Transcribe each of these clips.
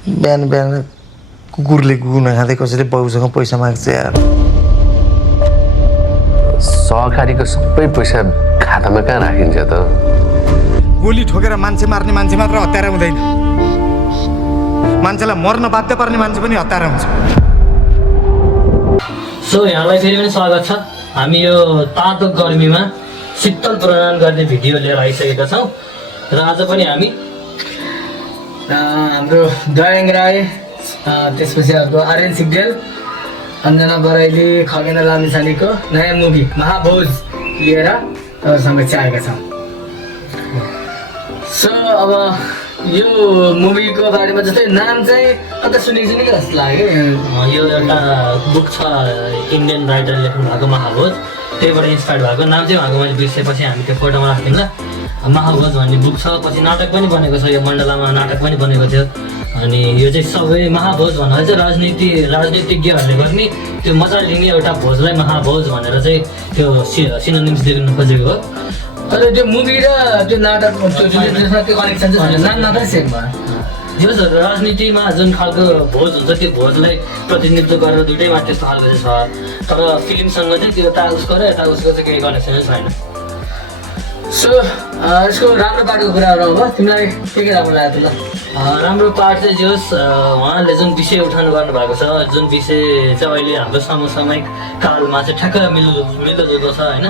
बिहान बिहान कुकुरले कुकुर नखाँदै कसैले बाउसँग पैसा माग्छ यार। सहकारीको सबै पैसा खातामा कहाँ राखिन्छ त? गोली ठोकेर मान्छे मार्ने मान्छे मात्र हत्यारा हुँदैन, मान्छेलाई मर्न बाध्य पर्ने मान्छे पनि हत्यारा हुन्छ। सो यहाँलाई फेरि पनि स्वागत छ। हामी यो तातो गर्मीमा शीतल प्रदान गर्ने भिडियो लिएर आइसकेका छौँ र आज पनि हामी हाम्रो दयाङ राई, त्यसपछि हाम्रो आर्यन सिग्देल, अञ्जना बराइली, खगेन लामिछानेको नयाँ मुभी महाभोज लिएर तपाईँसँग चाहिँ आएका छौँ। सो अब यो मुभीको बारेमा जस्तै नाम चाहिँ अन्त सुनेको जस्तो लाग्यो। यो एउटा बुक छ इन्डियन राइटर लेख्नु भएको महाभोज, त्यहीबाट इन्सपायर्ड भएको। नाम चाहिँ उहाँको मैले बिर्सेपछि हामी त्यो फोटोमा राख्थ्यौँ ल। महाभोज भन्ने बुक छ, पछि नाटक पनि बनेको छ, यो मण्डलामा नाटक पनि बनेको थियो। अनि यो चाहिँ सबै महाभोज भन्नाले चाहिँ राजनीतिज्ञहरूले गर्ने त्यो मजा लिने एउटा भोजलाई महाभोज भनेर चाहिँ त्यो सिनोनिम्स दिनु खोजेको हो। तर त्यो मुभी र त्यो नाटक त्यो कनेक्सन चाहिँ छैन, नाम मात्रै सेम भयो। जो राजनीतिमा जुन खालको भोज हुन्छ त्यो भोजलाई प्रतिनिधित्व गरेर दुइटैमा त्यस्तो खालको चाहिँ छ, तर फिल्मसँग चाहिँ त्यो यता उसको र यता उसको चाहिँ केही कनेक्सनै छैन। सो यसको राम्रो पार्टको कुराहरू अब तिमीलाई के राम्रो लाग्यो त? राम्रो पार्ट चाहिँ जे होस्, उहाँले जुन विषय उठाउनु गर्नुभएको छ, जुन विषय चाहिँ अहिले हाम्रो समसामयिक कालमा चाहिँ ठ्याक्क मिल्दोजुल्दो छ होइन।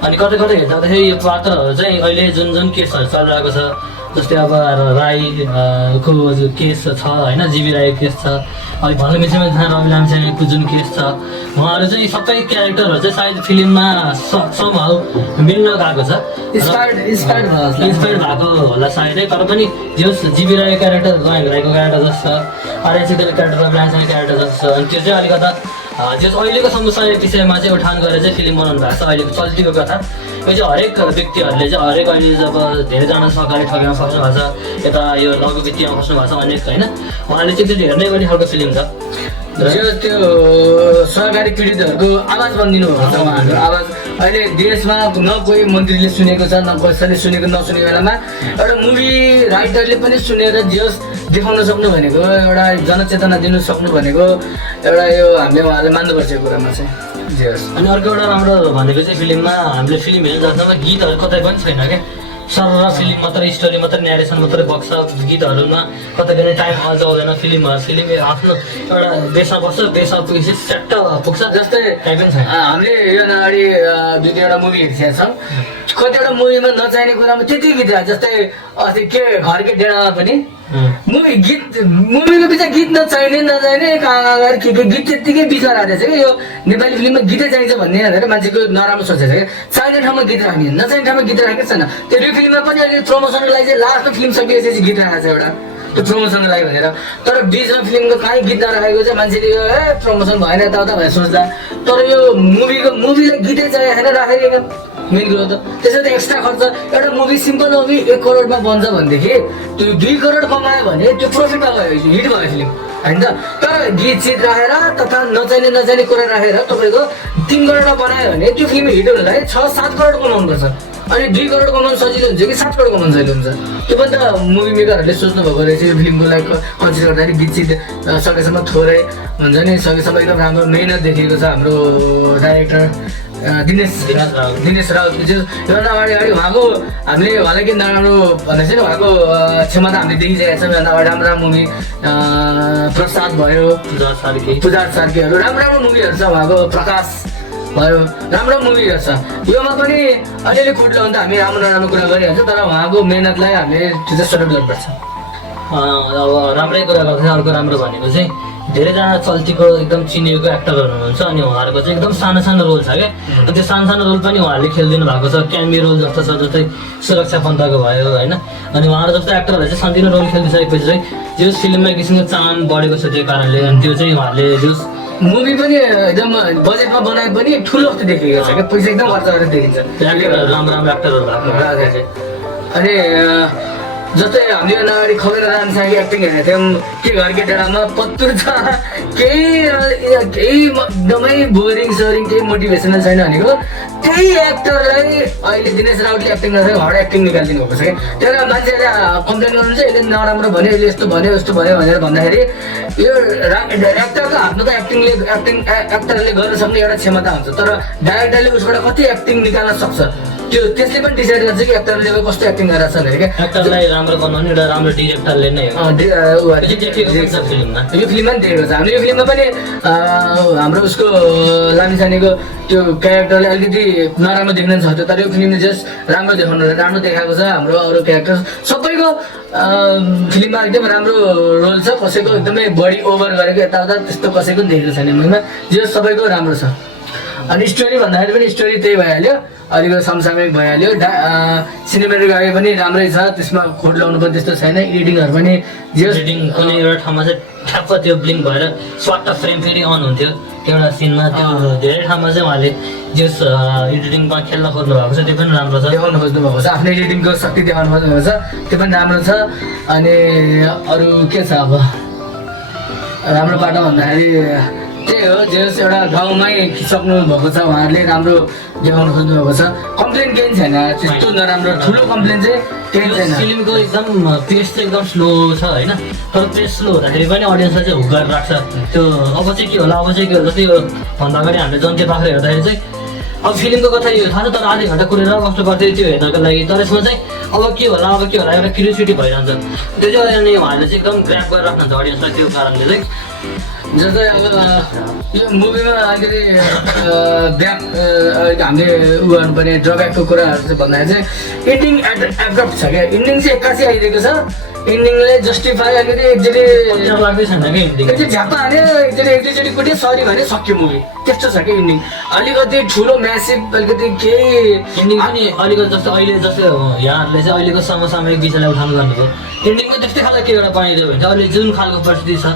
अनि कतै कतै हेर्दाखेरि यो पात्रहरू चाहिँ अहिले जुन जुन केसहरू चलिरहेको छ, जस्तै अब राईको केस छ होइन, जीवी राईको केस छ, अनि भन्नु मिल्छ रवि लामिछानेको जुन केस छ, उहाँहरू चाहिँ सबै क्यारेक्टरहरू चाहिँ सायद फिल्ममा समहाउ मिल्न गएको छ, इन्सपायर्ड भएको होला सायदै। तर पनि जो जीवी राईको क्यारेक्टर, दयाङ राईको क्यारेक्टर जस्तो छ, आर्यन सिग्देलको क्यारेक्टर, रवि लामिछानेको क्यारेक्टर जस्तो छ। अनि त्यो चाहिँ अलिकता जस अहिलेको समस्या विषयमा चाहिँ उठान गरेर चाहिँ फिल्म बनाउनु भएको छ। अहिलेको चल्तीको कथा यो चाहिँ हरेक व्यक्तिहरूले चाहिँ हरेक अहिले जब धेरैजना सहकारी ठगीमा फस्नु भएको छ, यता यो लघु वित्तीयमा फस्नु भएको छ अनेक होइन, उहाँले चाहिँ त्यो हेर्नै पनि खालको फिल्म छ। त्यो सहकारी पीडितहरूको आवाज बनिदिनु भएको छ उहाँहरू। आवाज अहिले देशमा न कोही मन्त्रीले सुनेको छ, न कसैले सुनेको नसुनेको बेलामा एउटा मुभी राइटरले पनि सुनेर जेस देखाउन सक्नु भनेको, एउटा जनचेतना दिनु सक्नु भनेको एउटा यो हामीले उहाँले मान्नुपर्छ यो कुरामा चाहिँ जेस। अनि अर्को एउटा राम्रो भनेको चाहिँ फिल्ममा हामीले फिल्म हेर्नु जाँदा गीतहरू कतै पनि छैन क्या, सर फिल्म मात्रै, स्टोरी मात्रै, न्यारेसन मात्रै बग्छ। गीतहरूमा कतै पनि टाइम अझ आउँदैन। फिल्म आफ्नो एउटा देशमा बस्छ, देशमा पुगेपछि च्याट्ट पुग्छ, जस्तै टाइम पनि छैन। हामीले यो अगाडि दुई तिनवटा मुभी हेरिसकेका छौँ, कतिवटा मुभीमा नचाहिने कुरामा त्यति गीत जस्तै अस्ति के घरकै डेढामा पनि मुभीको बिचमा गीत नचाहिने कहाँ के गीत त्यत्तिकै बिचमा राखेको छ कि यो नेपाली फिल्ममा गीतै चाहिन्छ भन्ने भनेर मान्छेको नराम्रो सोचेको छ क्या। चाहिने ठाउँमा गीत राख्ने, नचाहिने ठाउँमा गीत राखेको छैन। त्यो रि फिल्ममा पनि अहिले प्रमोसनको लागि चाहिँ लास्टमा फिल्म सकिएपछि गीत राखेको छ एउटा, त्यो प्रमोसनको लागि भनेर। तर बिचमा फिल्मको कहीँ गीत नराखेको चाहिँ मान्छेले यो प्रमोसन भएन यताउता भनेर सोच्दा। तर यो मुभीलाई गीतै चाहियो होइन राखेको मेन कुरो त। त्यसै त एक्स्ट्रा खर्च, एउटा मुभी सिम्पल मुभी 1 करोडमा बन्छ भनेदेखि त्यो 2 करोड कमायो भने त्यो प्रफिटमा गयो, हिट भयो फिल्म होइन त। तर गीत सिट राखेर तथा नचाहिने कुरा राखेर तपाईँको 3 करोडमा बनायो भने त्यो फिल्म हिट हुनलाई 6-7 करोड कमाउनुपर्छ। अनि 2 करोड कमाउनु सजिलो हुन्छ कि 7 करोड कमाउनु सजिलो हुन्छ? त्यो पनि त मुभी मेकरहरूले सोच्नु भएको रहेछ। यो फिल्मको लागि कन्सिडर गर्दाखेरि गीत सिट सकेसम्म थोरै हुन्छ नि, सकेसम्म एकदम राम्रो मेहनत देखिएको छ हाम्रो डाइरेक्टर दिनेश राउत जो योभन्दा अगाडि उहाँको हामीले उहाँलाई के नराम्रो भन्ने चाहिँ उहाँको क्षमता हामीले देखिसकेका छौँ। योभन्दा अगाडि राम्रो मुभी प्रसाद भयो, पुजार सार्कीहरू राम्रो मुभीहरू छ उहाँको, प्रकाश भयो, राम्रो मुभीहरू छ। योमा पनि अलिअलि खुट्लो भने त हामी राम्रो नराम्रो कुरा गरिहाल्छ, तर उहाँको मेहनतलाई हामीले त्यो सल्युट गर्नुपर्छ। अब राम्रै कुरा गर्छ। अर्को राम्रो भनेको चाहिँ धेरैजना चल्तीको एकदम चिनिएको एक्टरहरू हुनुहुन्छ, अनि उहाँहरूको चाहिँ एकदम सानो सानो रोल छ क्या। त्यो सानो रोल पनि उहाँहरूले खेलिदिनु भएको छ। क्यामी रोल जस्तो छ, जस्तै सुरक्षा पन्थको भयो होइन। अनि उहाँहरू जस्तो एक्टरहरूले चाहिँ सानो रोल खेलिदिइसकेपछि चाहिँ जो फिल्ममा एक किसिमको चाहन बढेको छ त्यो कारणले। अनि त्यो चाहिँ उहाँहरूले जो मुभी पनि एकदम बजेटमा बनाए पनि ठुलो जस्तो देखिएको छ क्या, पैसा एकदम खर्च गरेर देखिन्छ। राम्रो एक्टरहरू भएको। अनि जस्तै हामीले अगाडि खगेर रामसाको एक्टिङ हेरेको थियौँ के घर केटामा पत्तुर छ केही एकदमै बोरिङ सोरिङ केही मोटिभेसनल छैन भनेको त्यही एक्टरलाई अहिले दिनेश राउतले एक्टिङ गर्दा हर एक्टिङ निकालिदिनु भएको छ क्या त्यही भएर मान्छेले कम्प्लेन गर्नुहुन्छ यसले नराम्रो भन्यो यसले यस्तो भन्यो यस्तो भन्यो भनेर भन्दाखेरि यो एक्टरको हातमा त एक्टरले गर्न सक्ने एउटा क्षमता हुन्छ तर डाइरेक्टरले उसबाट कति एक्टिङ निकाल्न सक्छ त्यो त्यसले पनि डिसाइड गर्छ कि एक्टरले कस्तो एक्टिङ गरेर छ भनेर क्या एक्टरलाई राम्रो बनाउने एउटा राम्रो डिरेक्टरले नै हो फिल्ममा यो फिल्ममा पनि देखेको छ हामीले यो फिल्ममा पनि हाम्रो उसको लामिछानेको त्यो क्यारेक्टरले अलिकति नराम्रो देख्न सक्थ्यो तर यो फिल्मले जस्ट राम्रो देखाएको छ हाम्रो अरू क्यारेक्टर सबैको फिल्ममा एकदम राम्रो रोल छ कसैको एकदमै बडी ओभर गरेको यताउता त्यस्तो कसैको देखेको छैन फिल्ममा जो सबैको राम्रो छ अनि स्टोरी भन्दाखेरि पनि स्टोरी त्यही भइहाल्यो अलिकति समसामयिक भइहाल्यो सिनेमेटोग्राफी पनि राम्रै छ त्यसमा खोट लाउनु पनि त्यस्तो छैन एडिटिङहरू पनि एडिटिङ कुनै एउटा ठाउँमा चाहिँ ठ्याप्प त्यो ब्लिङ्क भएर स्वाट फ्रेम फेरि अन हुन्थ्यो एउटा सिनमा त्यो धेरै ठाउँमा चाहिँ उहाँले जस एडिटिङमा खेल्न खोज्नु भएको छ त्यो पनि राम्रो छ देखाउनु खोज्नु भएको छ आफ्नो एडिटिङको शक्ति देखाउनु खोज्नु भएको छ त्यो पनि राम्रो छ अनि अरू के छ अब राम्रो बाटो भन्दाखेरि त्यही हो जस एउटा गाउँमै खिच्नु भएको छ उहाँहरूले राम्रो देखाउनु खोज्नु भएको छ कम्प्लेन केही छैन त्यस्तो नराम्रो ठुलो कम्प्लेन चाहिँ केही छैन फिल्मको एकदम पेस चाहिँ एकदम स्लो छ होइन तर पेस स्लो हुँदाखेरि पनि अडियन्सलाई चाहिँ हुक गरेर राख्छ त्यो अब चाहिँ के होला जस्तै यो भन्दा अगाडि हामीले जन्ते बाख्रा हेर्दाखेरि चाहिँ अब फिल्मको कथा यो थाहा छ तर आधी घन्टा कुरेर कस्तो गर्थ्यो त्यो हेर्नको लागि तर यसमा चाहिँ अब के होला एउटा क्युरियोसिटी भइरहन्छ त्यो चाहिँ अनि उहाँहरूले चाहिँ एकदम ग्र्याप गरेर राख्नुहुन्छ अडियन्सलाई त्यो कारणले चाहिँ जस्तै अब यो मुभीमा अलिकति ब्याक हामीले उ गर्नुपर्ने ड्रब्याकको कुराहरू चाहिँ भन्दाखेरि चाहिँ इन्डिङ एब्रप्ट छ क्या इन्डिङ चाहिँ एक्कासी आइदिएको छ इन्डिङले जस्टिफाई अलिकति एकचोटि लाग्दै छैन क्या इन्डिङ एकचोटि झ्याप्पा हान्यो एकचोटि कुट्यो सरी भने सक्यो मुभी त्यस्तो छ क्या इन्डिङ अलिकति ठुलो म्यासिभ अलिकति केही इन्डिङ पनि अलिकति जस्तो अहिले जस्तो यहाँहरूले चाहिँ अहिलेको समसामयिक विषयलाई उठाउनु गर्नुभयो इन्डिङको त्यस्तै खालको के एउटा पाइदियो भने चाहिँ अहिले जुन खालको परिस्थिति छ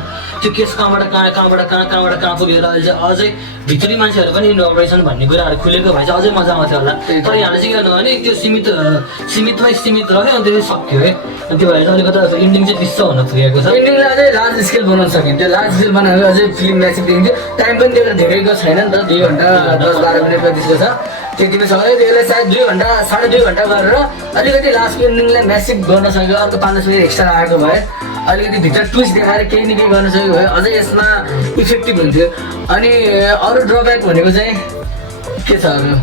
त्यो केस कहाँबाट कहाँ पुगेर अहिले चाहिँ अझै भित्री मान्छेहरू पनि इन्भल्भ रहेछन् भन्ने कुराहरू खुलेको भए चाहिँ अझै मजा आउँथ्यो होला तर यहाँले चाहिँ के गर्नु भने त्यो सीमित रह्यो अनि त्यो सक्यो है अनि त्यो भएर चाहिँ अलिकति इन्डिङ चाहिँ विश्व हुन पुगेको छ इन्डिङलाई अझै लार्ज स्केल बनाउन सकिन्थ्यो लार्ज स्केल बनाएर अझै फिल्म म्यासिभ देखिन्थ्यो टाइम पनि त्यसलाई धेरैको छैन नि त 2 घन्टा 10-12 मिनटमा त्यस्तो छ त्यतिमै सक्यो त्यसलाई सायद 2 घन्टा 2.5 घन्टा गरेर अलिकति लास्टको इन्डिङलाई म्यासिभ गर्न सक्यो अर्को 5-10 मिनट एक्स्ट्रा आएको भए अलिकति भित्र ट्विस्ट देखाएर केही न केही गर्न सक्यो भए अझै यसमा इफेक्टिभ हुन्थ्यो अनि अरू ड्रब्याक भनेको चाहिँ के छ अरू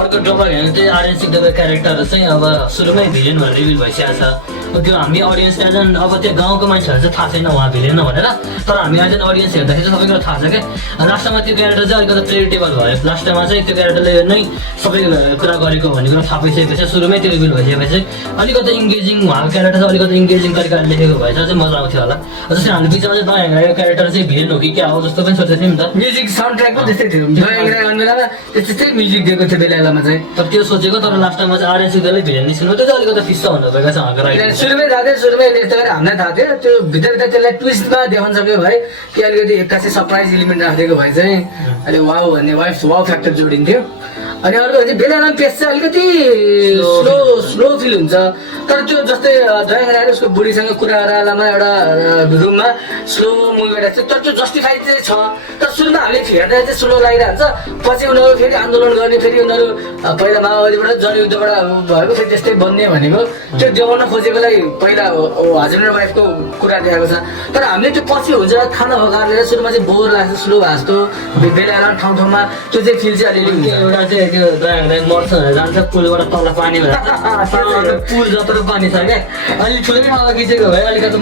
अर्को ड्रब्याक हेर्नु चाहिँ आर्यन सिक्दाको क्यारेक्टर चाहिँ अब सुरुमै भिलेन भनेर रिभिल भइसकेको छ त्यो हामी अडियन्सलाई चाहिँ अब त्यो गाउँको मान्छेहरू चाहिँ थाहा छैन उहाँ भिलेन भनेर तर हामी अहिले अडियन्स हेर्दाखेरि चाहिँ सबैको थाहा छ क्या लास्टमा त्यो क्यारेक्टर चाहिँ अलिकति प्रेडिक्टेबल भयो लास्टमा चाहिँ त्यो क्यारेक्टरले नै सबै कुरा गरेको भन्ने कुरा थाहा पाइसकेपछि सुरुमै त्यो रिभिल भइसकेपछि अलिकति इङ्गेजिङ उहाँको क्यारेक्टर चाहिँ अलिकति इङ्गेजिङ तरिकाले लेखेको भए चाहिँ मजा आउँथ्यो होला जस्तै हामीले बिचमा चाहिँ दयाङ्ग्राको क्यारेक्टर चाहिँ भिलेन हो कि क्या हो जस्तो पनि सोचेको थियौँ नि त म्युजिक साउन्ड ट्र्याक पनि त्यस्तै थियो दयाङ्ग्रा बेलामा त्यस्तै म्युजिक दिएको थियो बेलामा चाहिँ तर त्यो सोचेको तर लास्टमा चाहिँ आर्यन सिक्दाले भिलेन निस्किनु त्यो चाहिँ अलिकति फिस्सा हुनुभएको छ उहाँको राइट सुरुमै यस्तो गरेर हामीलाई थाहा थियो त्यो भित्र त्यसलाई ट्विस्टमा देखाउन सक्यो भए कि अलिकति एक्कासी सरप्राइज इलिमेन्ट राखिदिएको भए चाहिँ अहिले वाउ भन्ने वाउ फ्याक्टर जोडिन्थ्यो अनि अर्को चाहिँ बेलामा पेस चाहिँ अलिकति स्लो फिल हुन्छ तर त्यो जस्तै दयाङ्ग्रा उसको बुढीसँग कुरा गरेलामा एउटा रुममा स्लो मुभीबाट चाहिँ तर त्यो जस्टिफाई चाहिँ छ तर सुरुमा हामीले हेर्दा चाहिँ स्लो लागिरहन्छ पछि उनीहरू फेरि आन्दोलन गर्ने फेरि उनीहरू पहिला माओवादीबाट जनयुद्धबाट भएको फेरि त्यस्तै बन्ने भनेको त्यो देखाउन खोजेकोलाई पहिला हस्बेन्ड र वाइफको कुरा देखाएको छ तर हामीले त्यो पछि हुन्छ थाहा नभएको कारणले सुरुमा चाहिँ बोर लाग्छ स्लो भएको बेला ठाउँमा त्यो चाहिँ फिल चाहिँ अलिअलि एउटा चाहिँ त्यो दयाङ्ग्रा मर्छ भनेर जान्छ पुलबाट तल पानी पुल जत्रो पानी छ क्या अलि ठुलै ठाउँमा खिचेको भए अलिकति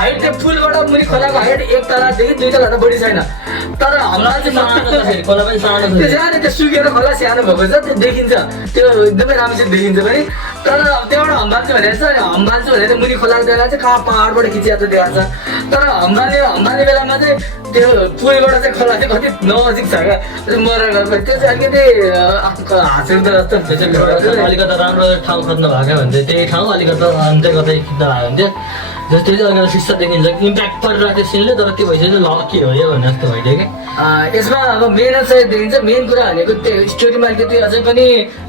हाइट त्यो पुलबाट मुनि खोलाको हाइट 1 तलादेखि 2 तला बढी छैन तर हाम्रो चाहिँ खोला पनि सानो त्यो सानो त्यो सुकेर खोला सानो भएको छ त्यो देखिन्छ त्यो एकदमै राम्रोसित देखिन्छ पनि तर त्यहाँबाट हम्बाल्छु भनेर चाहिँ हम्बाल्छु भनेर मुनि खोलाको बेला चाहिँ कहाँ पाहाडबाट खिचिएको देखाएको छ तर हम्बाल्ने बेलामा चाहिँ त्यो पुलबाट चाहिँ खोला चाहिँ कति नजिक छ क्या मरेर गएर त्यो चाहिँ अलिकति हाँसेको जस्तो अलिकति राम्रो ठाउँ खोज्नु भएको भने चाहिँ त्यही ठाउँ अलिकति अन्त्य गर्दै खिच्न भएको हुन्थ्यो जस्तै चाहिँ अलिकति शिक्षा देखिन्छ इम्प्याक्ट परिरहेको थियो सिनले तर त्यो भइसक्यो ल के हो यो भन्ने जस्तो भइदियो कि यसमा अब मेहनत चाहिँ देखिन्छ मेन कुरा भनेको त्यो स्टोरीमा अलिकति अझै पनि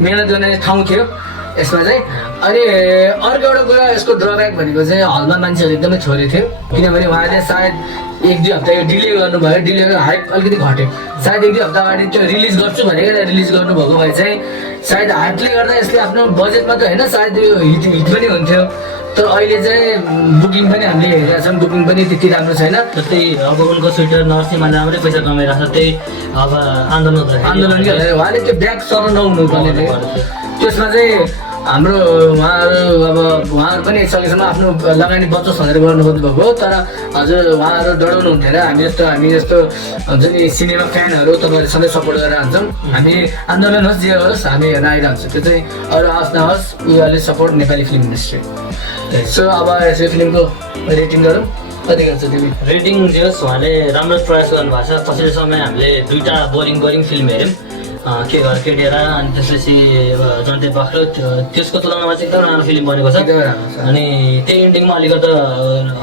मेहनत गर्ने ठाउँ थियो यसमा चाहिँ अनि अर्को एउटा कुरा यसको ड्रब्याक भनेको चाहिँ हलमा मान्छेहरू एकदमै थोरै थियो किनभने उहाँले सायद 1-2 हप्ता यो डिले गर्नुभयो डिलेको हाइप अलिकति घट्यो सायद 1-2 हप्ता अगाडि त्यो रिलिज गर्छु भनेर रिलिज गर्नुभएको भए चाहिँ सायद हाइपले गर्दा यसले आफ्नो बजेट मात्र होइन सायद यो हिट पनि हुन्थ्यो तर अहिले चाहिँ बुकिङ पनि हामीले हेरेका छौँ बुकिङ पनि त्यति राम्रो छैन जस्तै अब उनको स्वेटर नर्सिङमा राम्रै पैसा कमाइरहेको छ त्यही अब आन्दोलन आन्दोलनकै होला उहाँले त्यो ब्याग सर्न नहुनु पर्ने त्यसमा चाहिँ हाम्रो उहाँहरू पनि सकेसम्म आफ्नो लगानी बचोस् भनेर गर्नु खोज्नुभएको हो तर हजुर उहाँहरू डराउनु हुन्थेन हामी जस्तो हुन्छ नि सिनेमा फ्यानहरू तपाईँहरू सधैँ सपोर्ट गरेर हान्छौँ हामी आन्दोलन होस् जे होस् हामी हेर्न आइरहन्छौँ त्यो चाहिँ अरू होस् नहोस् उयोहरूले support Nepali film industry so अब यसो फिल्मको रेटिङ गरौँ कति गर्छ तिमी रेटिङ जे होस् उहाँले राम्रो प्रयास गर्नुभएको छ पछिल्लो समय हामीले 2टा बोरिङ फिल्म हेऱ्यौँ के घर के डेरा अनि त्यसपछि जनते बाख्रो त्यसको तुलनामा चाहिँ एकदम राम्रो फिल्म बनेको छ अनि त्यही इन्डिङमा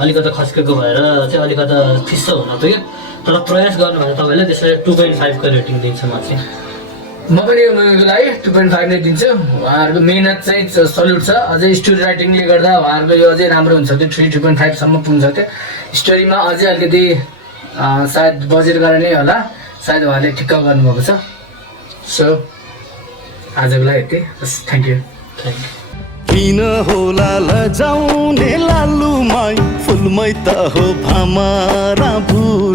अलिकति खस्केको भएर चाहिँ अलिकति फिस्सो हुन पुग्यो तर प्रयास गर्नुभयो तपाईँले त्यसलाई 2.5 को रेटिङ दिन्छु म चाहिँ म पनि यो मुभीको लागि 2.5 नै दिन्छु उहाँहरूको मेहनत चाहिँ सल्युट छ अझै स्टोरी राइटिङले गर्दा उहाँहरूको यो अझै राम्रो हुन्छ त्यो 3.5 सम्म पुग्छ त्यो स्टोरीमा अझै अलिकति सायद बजेट कारणै होला सायद उहाँले ठिक्क गर्नुभएको छ सो आजको लागि यति बस थ्याङ्क यू किन होला लजाउने लालुमाई फुलमै त हो भमरा भुल